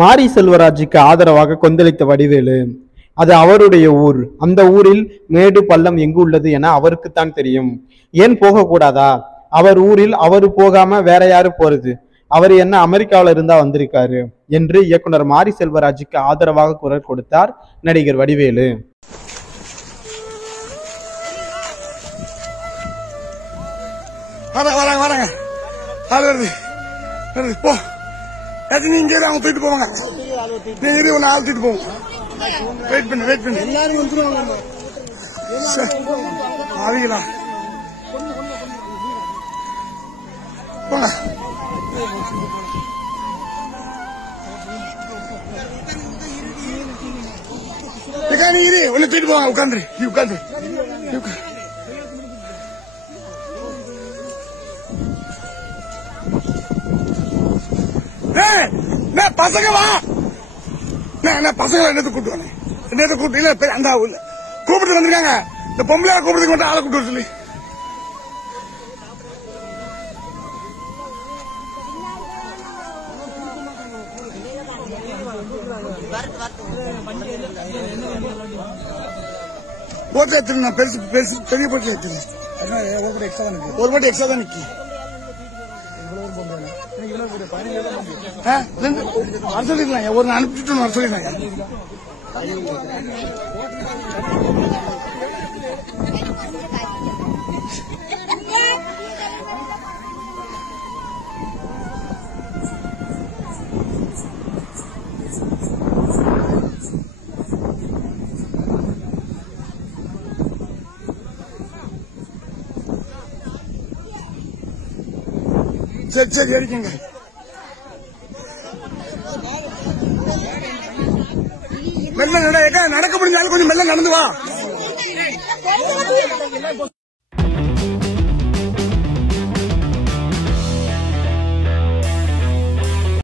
மாரி செல்வராஜுக்கு ஆதரவாக கொந்தளித்த வடிவேலு. அது அவருடைய ஊர். அந்த ஊரில் மேடு பள்ளம் எங்கு உள்ளது என அவருக்குத்தான் தெரியும். ஏன் போகக்கூடாதா? அவர் ஊரில் அவரு போகாம வேற யாரு போறது? அவர் என்ன அமெரிக்காவில இருந்தா வந்திருக்காரு என்று இயக்குனர் மாரி செல்வராஜுக்கு ஆதரவாக குரல் கொடுத்தார் நடிகர் வடிவேலு. தூக்கிட்டு போவாங்க. ஆள் தூக்கிட்டு போவோம். வெயிட் பண்ணு எல்லாரும் வந்துருவாங்க. ஆவிகளா போங்க. நீ இரு, ஒண்ணு தூக்கிட்டு போவாங்க. உட்காந்துரு உட்காந்து பசங்க வா. பசங்களை என்னத்தை கூட்டு வாங்க. என்னத்தை கூட்டு இல்ல அந்த கூப்பிட்டு வந்திருக்காங்க. இந்த பொம்பளை கூப்பிடுறதுக்கு மட்டும் ஆளை கூப்பிட்டு வர சொல்லி. போட்டு எடுத்துருங்க. பெருசு பெருசு பெரிய போட்டு எடுத்துருங்க. ஒரு பாட்டி எக்ஸ்ட்ரா தான் நிக்கி. வர சொல்லிடலாம். ஒரு அனுப்பிட்டு வர சொல்லிடலாம். சரி சரி அடிக்கங்க. மெல்ல நடக்க முடிஞ்சாலும் கொஞ்சம் மெல்ல நடந்து வா.